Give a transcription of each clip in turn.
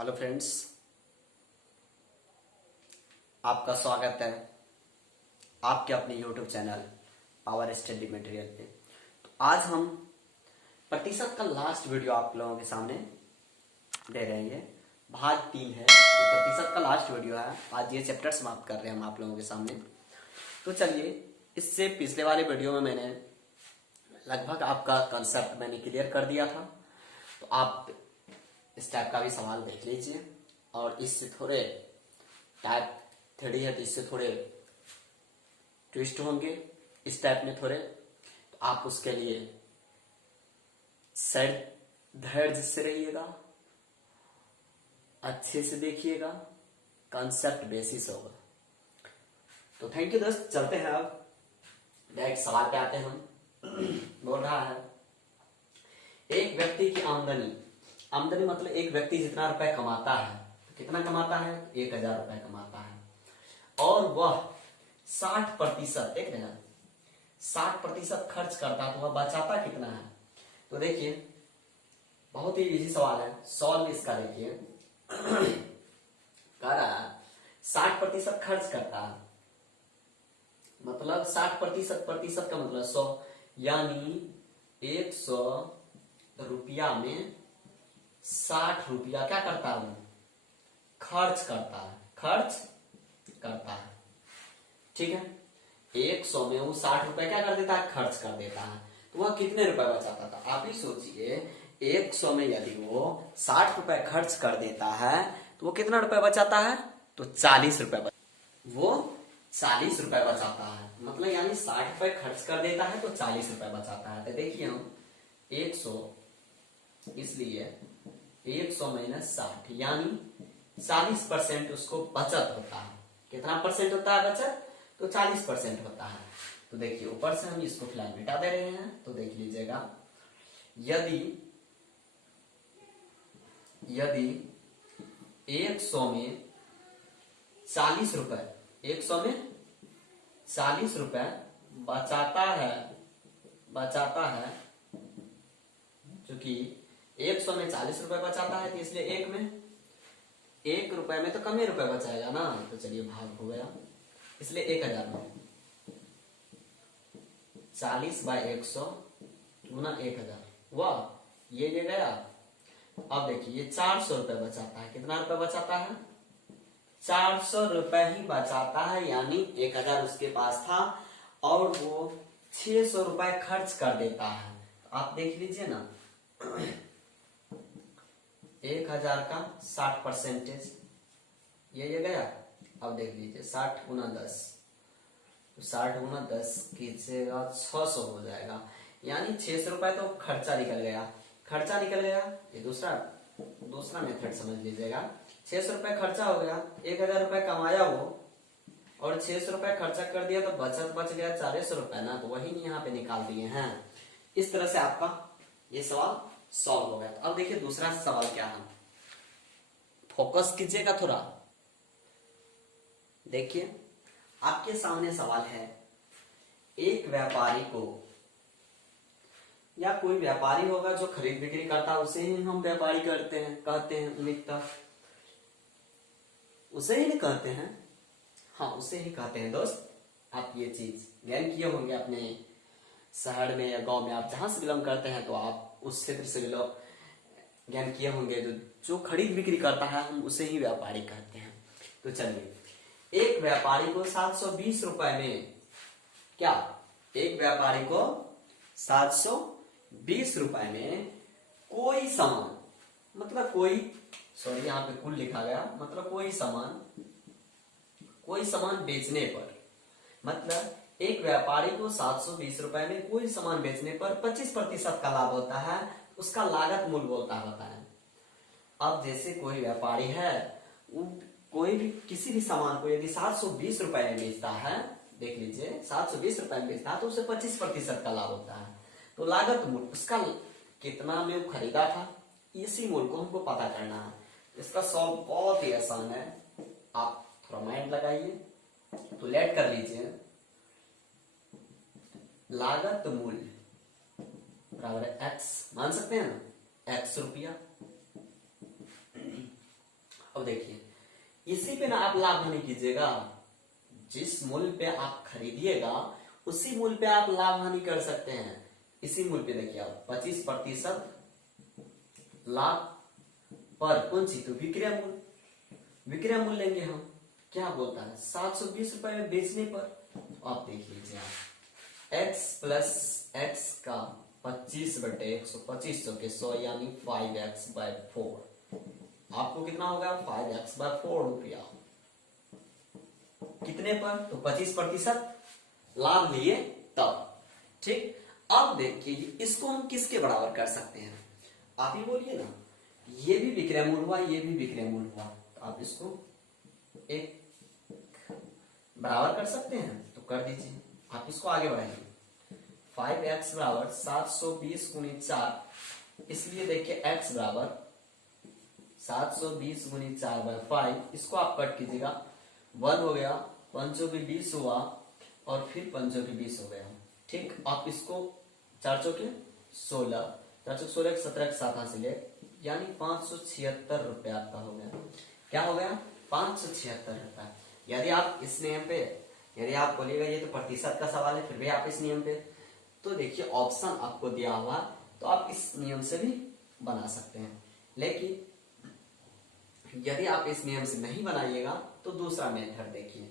Hello friends, आपका स्वागत है आपके अपने YouTube channel power study material पे। तो आज हम प्रतिशत का लास्ट वीडियो आप लोगों के सामने दे रहे हैं। भाग 3 है, ये प्रतिशत का लास्ट वीडियो है। आज ये चैप्टर समाप्त कर रहे हैं हम आप लोगों के सामने। तो चलिए, इससे पिछले वाले वीडियो में मैंने लगभग आपका कंसेप्ट मैंने क्लियर कर दिया था। तो आप इस टाइप का भी सवाल देख लीजिए, और इससे थोड़े टाइप 3 है तो इससे थोड़े ट्विस्ट होंगे इस टाइप में थोड़े। तो आप उसके लिए सर धैर्य से रहिएगा, अच्छे से देखिएगा, कंसेप्ट बेसिस होगा। तो थैंक यू दोस्त, चलते हैं अब डायरेक्ट सवाल पे आते हैं हम। बोल रहा है, एक व्यक्ति की आमदनी मतलब एक व्यक्ति जितना रुपए कमाता है, तो कितना कमाता है? 1000 रुपए कमाता है, और वह 60% 60% खर्च करता है, तो वह बचाता कितना है? तो देखिए, बहुत ही इजी सवाल है, सॉल्व इसका। देखिए कह रहा है 60% खर्च करता है, मतलब 60% का मतलब 100, यानी 100 रुपया में 60 रुपया क्या करता है? खर्च करता है। ठीक है, 100 में वो 60 रुपए क्या कर देता है? खर्च कर देता है। तो वह कितने रुपए बचाता था? आप ही सोचिए, 100 में यदि वो 60 रुपए खर्च कर देता है तो वो कितना रुपए बचाता है? तो 40 रुपए वो 40 रुपए बचाता है, मतलब यानी 60 रुपए खर्च कर देता है तो 40 रुपए बचाता है। तो देखिए, हम 100, इसलिए 100 माइनस 60, यानी 40% उसको बचत होता है। कितना परसेंट होता है बचत? तो 40% होता है। तो देखिए, ऊपर से हम इसको फिलहाल मिटा दे रहे हैं। तो देख लीजिएगा, यदि 100 में 40 रुपए 100 में 40 रुपए बचाता है, क्योंकि 100 में 40 रुपए बचाता है, तो इसलिए 1 रुपए में तो कम ही रुपए बचाएगा ना। तो चलिए, भाग हो गया, इसलिए 1000 में 40/100 गुना 1000, वाह, ये गया। अब देखिए, ये 400 रुपए बचाता है। कितना रुपए बचाता है? 400 रुपए ही बचाता है, यानी 1000 उसके पास था और वो 600 रुपए खर्च कर देता है। तो आप देख लीजिए ना, 1000 का 60%, ये गया। अब देख लीजिए, 60 गुना 10, तो 60 गुना 10 कीजिएगा 600 हो जाएगा, यानी 600 रुपए तो खर्चा निकल गया। ये दूसरा मेथड समझ लीजिएगा। 600 रुपए खर्चा हो गया, 1000 रुपए कमाया वो, और 600 रुपए खर्चा कर दिया, तो बचत बच गया 400 रुपए ना। तो वही यहाँ पे निकाल दिए हैं। इस तरह से आपका ये सवाल सॉल्व हो गया। तो अब देखिए, दूसरा सवाल क्या है, फोकस कीजिएगा थोड़ा। देखिए, आपके सामने सवाल है, एक व्यापारी को, या कोई व्यापारी होगा जो खरीद बिक्री करता है, उसे ही हम व्यापारी कहते हैं उन्नीत, उसे ही नहीं कहते हैं? हाँ, उसे ही कहते हैं दोस्त। आप ये चीज ज्ञान किए होंगे अपने शहर में या गांव में, आप जहां से बिलोंग करते हैं, तो आप उस क्षेत्र से बिलोंग ज्ञान किए होंगे। जो खरीद बिक्री करता है, हम उसे ही व्यापारी कहते हैं। तो चलिए, एक व्यापारी को 720 रुपए में क्या, एक व्यापारी को 720 रुपए में कोई सामान, मतलब यहाँ पे कुल लिखा गया, मतलब कोई सामान बेचने पर, मतलब एक व्यापारी को 720 रुपए में कोई सामान बेचने पर 25% का लाभ होता है, उसका लागत मूल्य होता है। अब जैसे कोई व्यापारी है, कोई भी किसी भी सामान को यदि 720 रुपए में बेचता है, देख लीजिए 720 रुपए में बेचता है, तो उसे 25% का लाभ होता है। तो लागत मूल्य उसका कितना में वो खरीदा था, इसी मूल्य को हमको पता करना है। इसका सॉल्व बहुत ही आसान है, आप थोड़ा माइंड लगाइए। तो लेट कर लीजिए, लागत मूल्य बराबर है x, मान सकते हैं ना, x रुपया अब देखिए, इसी पे ना आप लाभ हानि कीजिएगा। जिस मूल्य पे आप खरीदिएगा उसी मूल्य पे आप लाभ हानि कर सकते हैं। इसी मूल्य पे देखिए आप 25% लाभ पर कौन सी, तो विक्रय मूल्य, विक्रय मूल्य लेंगे हम। क्या बोलता है 720 रुपए में बेचने पर। आप देख लीजिए, आप x प्लस एक्स का 25/100, के 100 यानी 5x/4। आपको कितना होगा 5x/4 रुपया। कितने पर, तो 25% लाभ लिए तब। ठीक, अब देखिए इसको हम किसके बराबर कर सकते हैं, आप ही बोलिए ना। ये भी विक्रय मूल्य हुआ, ये भी विक्रय मूल्य हुआ, तो आप इसको एक बराबर कर सकते हैं, तो कर दीजिए। आप इसको आगे बढ़ाइए, 5x बराबर 720 गुनी 4, इसलिए देखिए x बराबर 720 गुनी 4/5। इसको आप कट कीजिएगा, 1 हो गया, 5 की 20 हुआ, और फिर 5 की 20 हो गया। ठीक, आप इसको 4 चौके 16, 4 चौके 16, 17 7 हासिल, यानी 576 रुपए आपका हो गया। क्या हो गया 576 रुपए। यदि आप इस नियम पे, यदि आप बोलिएगा ये तो प्रतिशत का सवाल है, फिर भी आप इस नियम पे, तो देखिए ऑप्शन आपको दिया हुआ, तो आप इस नियम से भी बना सकते हैं। लेकिन यदि आप इस नियम से नहीं बनाइएगा तो दूसरा मेथड देखिए,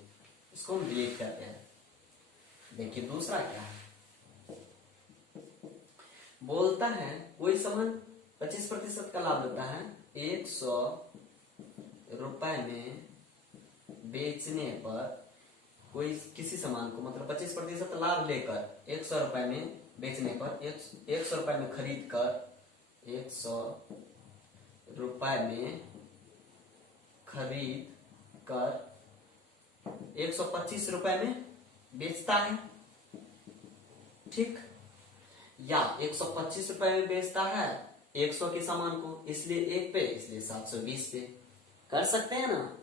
इसको हम डिलीट करते हैं। देखिए दूसरा क्या है, बोलता है कोई सामान 25% का लाभ देता है, 100 रुपए में बेचने पर, कोई किसी सामान को मतलब 25% लाभ लेकर 100 रुपए में बेचने पर, 100 रुपए में खरीद कर 100 रुपए में खरीद कर 125 रुपए में बेचता है। ठीक, या 125 रुपए में बेचता है 100 के सामान को, इसलिए 1 पे, इसलिए 720 पे। कर सकते हैं ना।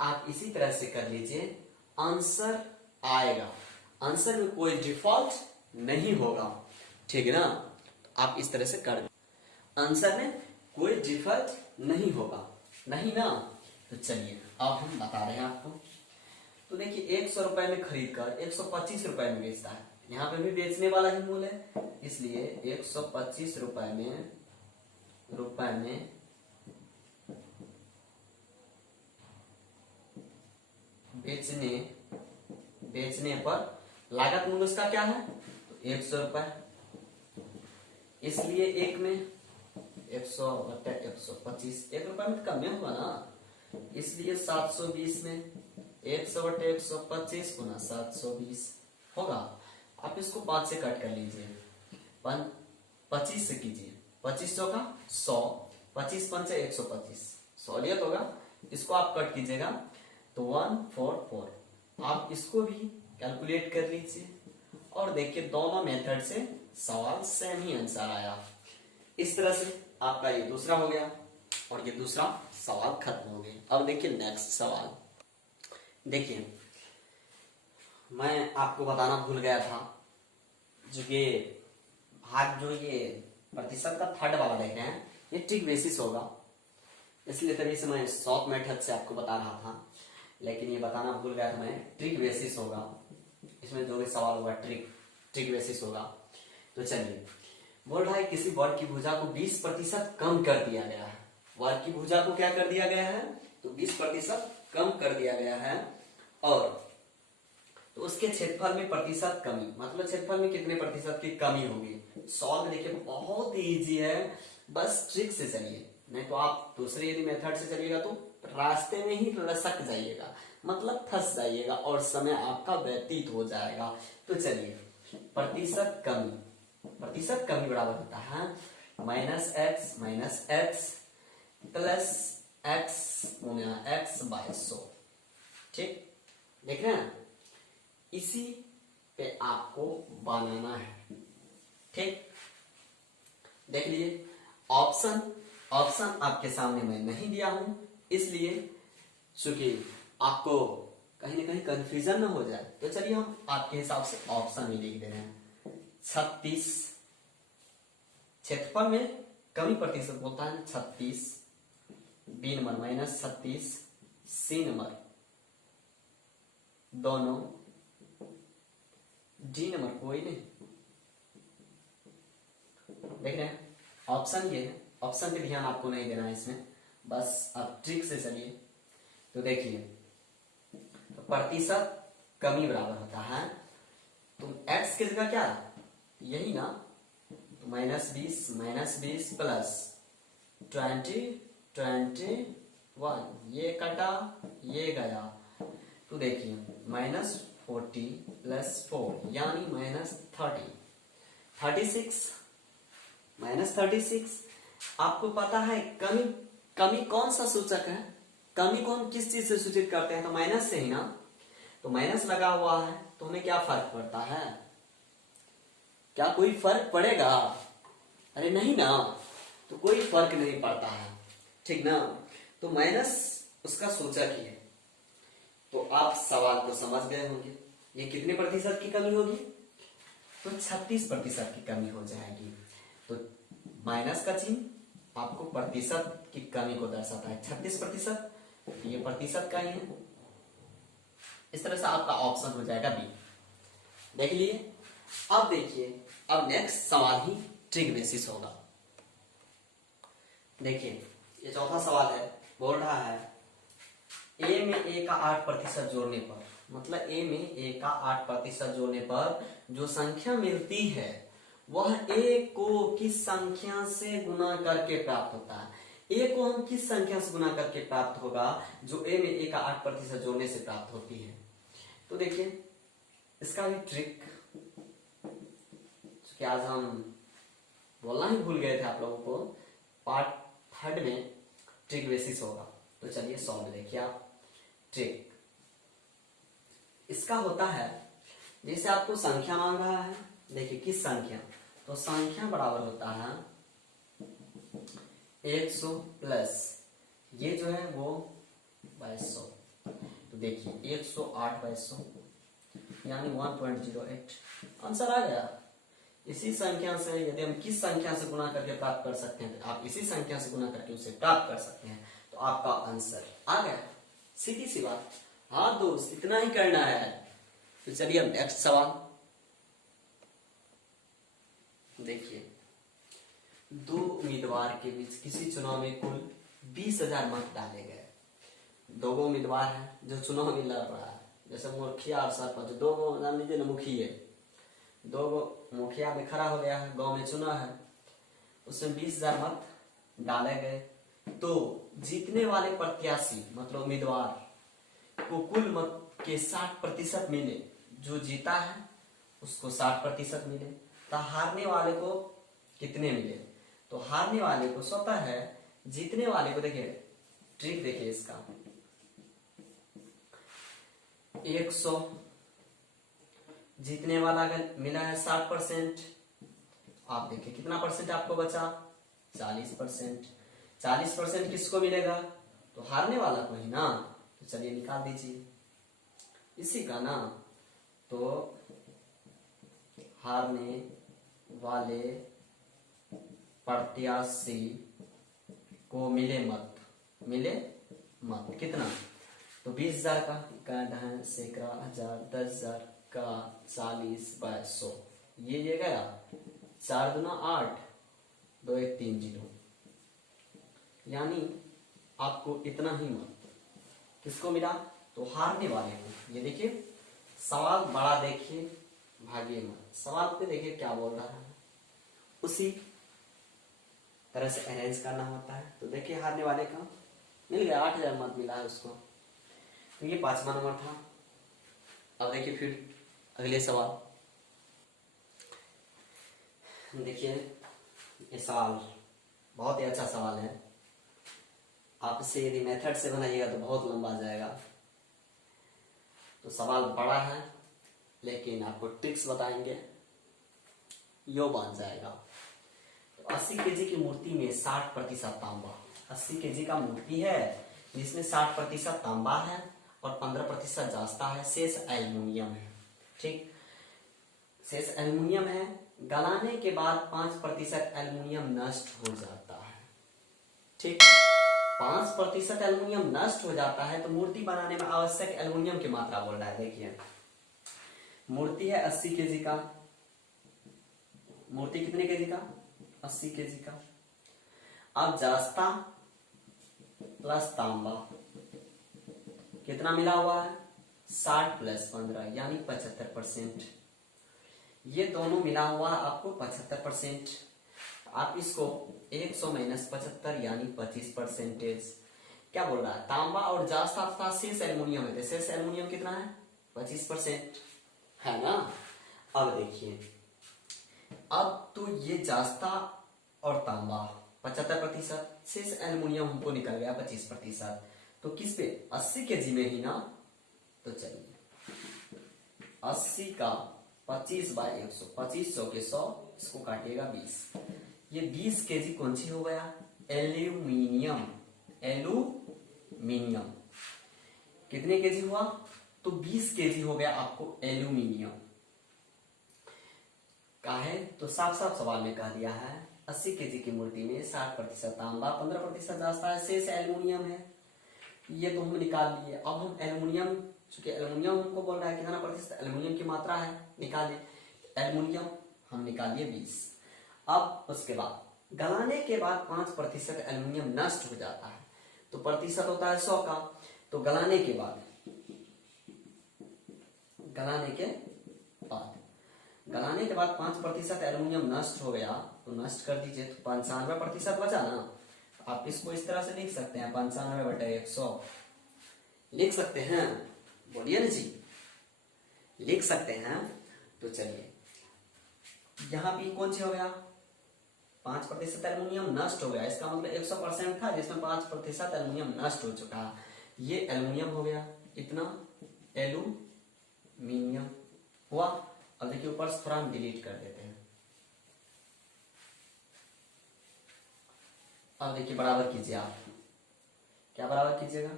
आप इसी तरह से कर लीजिए, आंसर आएगा। आंसर में कोई डिफॉल्ट नहीं होगा। ठीक है ना, आप इस तरह से कर, आंसर में कोई डिफॉल्ट नहीं होगा, नहीं ना। तो चलिए अब हम बता रहे हैं आपको। तो देखिए 100 रुपए में खरीद कर 125 रुपए में बेचता है, यहाँ पे भी बेचने वाला ही मूल्य है, इसलिए 125 रुपए में बेचने पर लागत मूल्य उसका क्या है, तो 100 रुपए, इसलिए एक में 100/125, 1 रुपए में तो कम में होगा ना, इसलिए 720 में 100/125 गुना 720 होगा। आप इसको 5 से कट कर लीजिए, 25 से कीजिए, 25 चौका 100, 25 पंचे 125, 100 होगा। इसको आप कट कीजिएगा तो 144। आप इसको भी कैलकुलेट कर लीजिए, और देखिए दोनों मेथड से सवाल सेम ही आंसर आया। इस तरह से आपका ये दूसरा हो गया, और ये दूसरा सवाल खत्म हो गया। अब देखिए नेक्स्ट सवाल। देखिए मैं आपको बताना भूल गया था, जो ये भाग, जो ये प्रतिशत का थर्ड वाला देख रहे हैं, ये ट्रिक बेसिस होगा, इसलिए तभी से मैं शॉर्ट मेथड से आपको बता रहा था, लेकिन ये बताना भूल गया था मैं, ट्रिक बेसिस होगा। इसमें जो भी सवाल होगा ट्रिक बेसिस होगा। तो चलिए, बोल रहा है किसी वर्ग की भुजा को 20% कम कर दिया गया है। वर्ग की भुजा को क्या कर दिया गया है, तो 20% कम कर दिया गया है, और तो उसके क्षेत्रफल में प्रतिशत कमी, मतलब क्षेत्रफल में कितने प्रतिशत की कमी होगी। सॉल्व देखिए बहुत ही इजी है, बस ट्रिक से चलिए, नहीं तो आप दूसरे यदि मेथड से चलिएगा तो रास्ते में ही लसक जाइएगा, मतलब फंस जाइएगा, और समय आपका व्यतीत हो जाएगा। तो चलिए, प्रतिशत कमी बराबर होता है -x प्लस x/100। ठीक, देख रहे हैं, इसी पे आपको बनाना है। ठीक, देख लीजिए, ऑप्शन आपके सामने मैं नहीं दिया हूं, इसलिए चूंकि आपको कहीं ना कहीं कंफ्यूजन ना हो जाए, तो चलिए हम आपके हिसाब से ऑप्शन में लिख दे रहे हैं। 36 क्षेत्रफल में कमी प्रतिशत होता है 36, बी नंबर -36, सी नंबर दोनों, डी नंबर कोई नहीं। देख रहे हैं ऑप्शन ये है, ऑप्शन पे ध्यान आपको नहीं देना है इसमें, बस अब ट्रिक से चलिए। तो देखिए, तो प्रतिशत कमी बराबर होता है, तो x की जगह क्या यही ना, तो -20 प्लस 21, ये कटा ये गया, तो देखिए -40 + 4 यानी -30, 36 आपको पता है कमी, कमी कौन सा सूचक है, कमी कौन किस चीज से सूचित करते हैं, तो माइनस से ही ना, तो माइनस लगा हुआ है तो हमें क्या फर्क पड़ता है, क्या कोई फर्क पड़ेगा, अरे नहीं ना, तो कोई फर्क नहीं पड़ता है, ठीक ना, तो माइनस उसका सूचक ही है। तो आप सवाल को समझ गए होंगे, ये कितने प्रतिशत की कमी होगी, तो 36% की कमी हो जाएगी। तो माइनस का चिन्ह आपको प्रतिशत की कमी को दर्शाता है, 36%, ये प्रतिशत का ही है, इस तरह से आपका ऑप्शन हो जाएगा बी। देख लिए। अब देखिए, अब नेक्स्ट सवाल ही ट्रिक बेसिस होगा। देखिए ये चौथा सवाल है, बोल रहा है ए में ए का 8% जोड़ने पर, मतलब ए में ए का 8% जोड़ने पर जो संख्या मिलती है वह ए को किस संख्या से गुना करके प्राप्त होता है। ए को हम किस संख्या से गुना करके प्राप्त होगा जो ए में ए का 8% जोड़ने से प्राप्त होती है। तो देखिए इसका भी ट्रिक, कि आज हम बोलना ही भूल गए थे आप लोगों को, पार्ट 3 में ट्रिक बेसिस होगा। तो चलिए सॉल्व देखिए आप। ट्रिक इसका होता है, जैसे आपको संख्या मांग रहा है, देखिए किस संख्या, तो संख्या बराबर होता है 100 प्लस ये जो है वो 2200, तो देखिए 108/100 यानी 1.08 आंसर आ गया। इसी संख्या से यदि हम किस संख्या से गुना करके प्राप्त कर सकते हैं, तो आप इसी संख्या से गुना करके उसे प्राप्त कर सकते हैं, तो आपका आंसर आ गया। सीधी सी बात। हाँ दोस्त, इतना ही करना है। तो चलिए अब नेक्स्ट सवाल देखिए। दो उम्मीदवार के बीच किसी चुनाव में कुल 20,000 मत डाले गए। दो उम्मीदवार है जो चुनाव में लड़ रहा है, जैसे मुखिया और सरपंच, दो जान लीजिए ना, मुखिया दो मुखिया में खड़ा हो गया है, गांव में चुना है, उसमें 20,000 मत डाले गए, तो जीतने वाले प्रत्याशी मतलब उम्मीदवार को कुल मत के 60% मिले, जो जीता है उसको 60% मिले, तो हारने वाले को कितने मिले, तो हारने वाले को स्वतः है, जीतने वाले को देखिए ट्रिक देखिए इसका, 100 जीतने वाला अगर मिला है 60%, आप देखिए कितना परसेंट आपको बचा, 40%। 40% किसको मिलेगा, तो हारने वाला को ही ना, तो चलिए निकाल दीजिए इसी का ना, तो हारने वाले प्रत्याशी को मिले मत कितना, तो 20,000 का 10,000 10,000 का 40/100, ये गया 4 दूना 8, 2 1 3 0, यानी आपको इतना ही मत किसको मिला, तो हारने वाले को। ये देखिए सवाल बड़ा देखिए, भागिए मत, सवाल पे देखिए क्या बोल रहा है, उसी तरह से अरेंज करना होता है। तो देखिए हारने वाले का मिल गया, 8,000 मत मिला है उसको, तो ये 5वां नंबर था। अब देखिए फिर अगले सवाल देखिए, ये सवाल बहुत ही अच्छा सवाल है, आप इसे यदि मेथड से बनाइएगा तो बहुत लंबा जाएगा। तो सवाल बड़ा है लेकिन आपको ट्रिक्स बताएंगे, यो बन जाएगा। तो 80 केजी की मूर्ति में 60% तांबा, 80 केजी का मूर्ति है जिसमें 60% तांबा है और 15% जास्ता है, शेष एल्युमिनियम है। ठीक, शेष एल्युमिनियम है, गलाने के बाद 5% एल्युमिनियम नष्ट हो जाता है। ठीक, 5% एल्युमिनियम नष्ट हो जाता है तो मूर्ति बनाने में आवश्यक एल्युमिनियम की मात्रा बोल रहा है। देखिए मूर्ति है 80 केजी का, मूर्ति कितने केजी का, 80 केजी का। अब जास्ता प्लस तांबा कितना मिला हुआ है, 60 + 15 यानी 75%। ये दोनों मिला हुआ आपको 75%। आप इसको 100 - 75 यानी 25%। क्या बोल रहा है, तांबा और जास्ता तथा शेष एल्युमिनियम है, शेष एल्युमिनियम कितना है, 25% है ना। अब देखिए, अब तो ये जास्ता और तांबा 75%, शेष एल्युमिनियम हमको निकल गया 25%। तो किस पे, 80 केजी में ही ना। तो चलिए 80 का 25/100, 2500 के 100, इसको काटिएगा 20। ये 20 केजी कौन सी हो गया, एल्यूमिनियम। एल्यूमिनियम कितने केजी हुआ, तो 20 केजी हो गया आपको एल्यूमिनियम का है। तो साफ साफ सवाल में कह दिया है 80 केजी की मूर्ति में 60% तांबा, 15% जाता है, शेष एल्युमिनियम है। ये तो हम निकाल लिए। अब हम एल्युमिनियम, चूंकि एल्युमिनियम हमको बोल रहा है कितना प्रतिशत एल्युमिनियम की मात्रा है, निकाले। एल्युमिनियम हम निकाल लिए 20। अब उसके बाद गलाने के बाद 5% एल्युमिनियम नष्ट हो जाता है, तो प्रतिशत होता है 100 का। तो गलाने के बाद 5% एल्युमिनियम नष्ट हो गया, तो नष्ट कर दीजिए, तो 95% बचा ना। आप इसको इस तरह से लिख सकते हैं, 95/100 लिख सकते हैं, बोलिए ना जी, लिख सकते हैं। तो चलिए यहां भी कौन सी हो गया, 5% एल्युमिनियम नष्ट हो गया, इसका मतलब 100% था जिसमें 5% एल्युमिनियम नष्ट हो चुका है। ये एल्युमिनियम हो गया, इतना एल्यूमिनियम हुआ। अब देखिए ऊपर से थोड़ा हम डिलीट कर देते हैं। अब देखिए बराबर कीजिए, आप क्या बराबर कीजिएगा,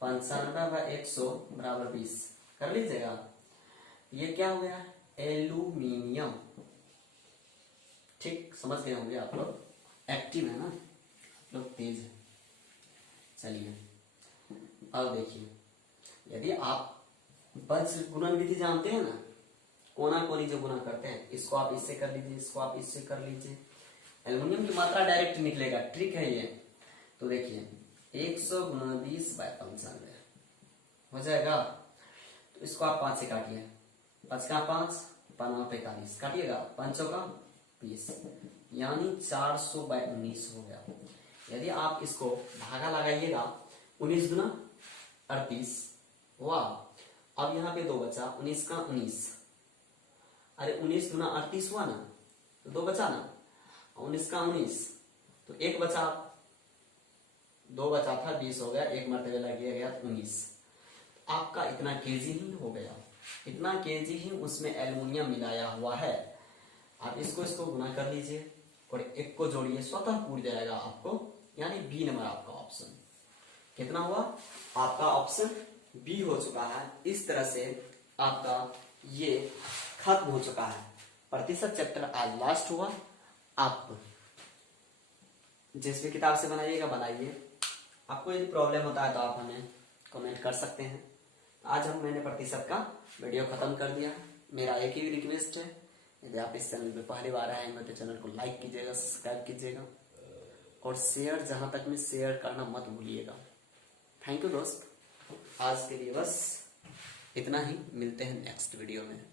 95/100 = 20 कर लीजिएगा। ये क्या हो गया, एल्यूमिनियम। ठीक समझ गए होंगे आप लोग, एक्टिव है ना, आप लोग तेज है। चलिए अब देखिए, यदि आप वज्र गुणन विधि जानते हैं ना, कोना कोनी जो गुना करते हैं, इसको आप इससे कर लीजिए, इसको आप इससे कर लीजिए, एल्युमिनियम की मात्रा डायरेक्ट निकलेगा। ट्रिक है ये। तो देखिए 100 × 20/95 हो जाएगा। तो इसको आप 5 से काटिए, 5 का 5, 5 45 काटिएगा, 5 का 20 यानी 400/19 हो गया। यदि आप इसको भागा लगाइएगा, 19 दूना 38 हुआ। अब यहाँ पे 2 बचा, 19 का 19, अरे 19 दूना 38 हुआ ना, तो 2 बचा ना, 19 का 19, तो 1 बचा, 2 बचा था, 20 हो गया, 1 मरतबे लगिए गया 19। आपका इतना केजी ही हो गया, इतना केजी ही उसमें एल्युमिनियम मिलाया हुआ है। आप इसको गुना कर लीजिए और 1 को जोड़िए, स्वतः पूर जाएगा आपको, यानी बी नंबर आपका ऑप्शन कितना हुआ, आपका ऑप्शन बी हो चुका है। इस तरह से आपका ये खत्म हो चुका है। प्रतिशत चैप्टर आज लास्ट हुआ। आप जिस भी किताब से बनाइएगा बनाइए। आपको यदि प्रॉब्लम होता है तो आप हमें कमेंट कर सकते हैं। आज मैंने प्रतिशत का वीडियो खत्म कर दिया। मेरा एक ही रिक्वेस्ट है, यदि आप इस चैनल पे पहली बार आए हैं तो चैनल को लाइक कीजिएगा, सब्सक्राइब कीजिएगा और शेयर, जहां तक में शेयर करना मत भूलिएगा। थैंक यू दोस्त, आज के लिए बस इतना ही। मिलते हैं नेक्स्ट वीडियो में।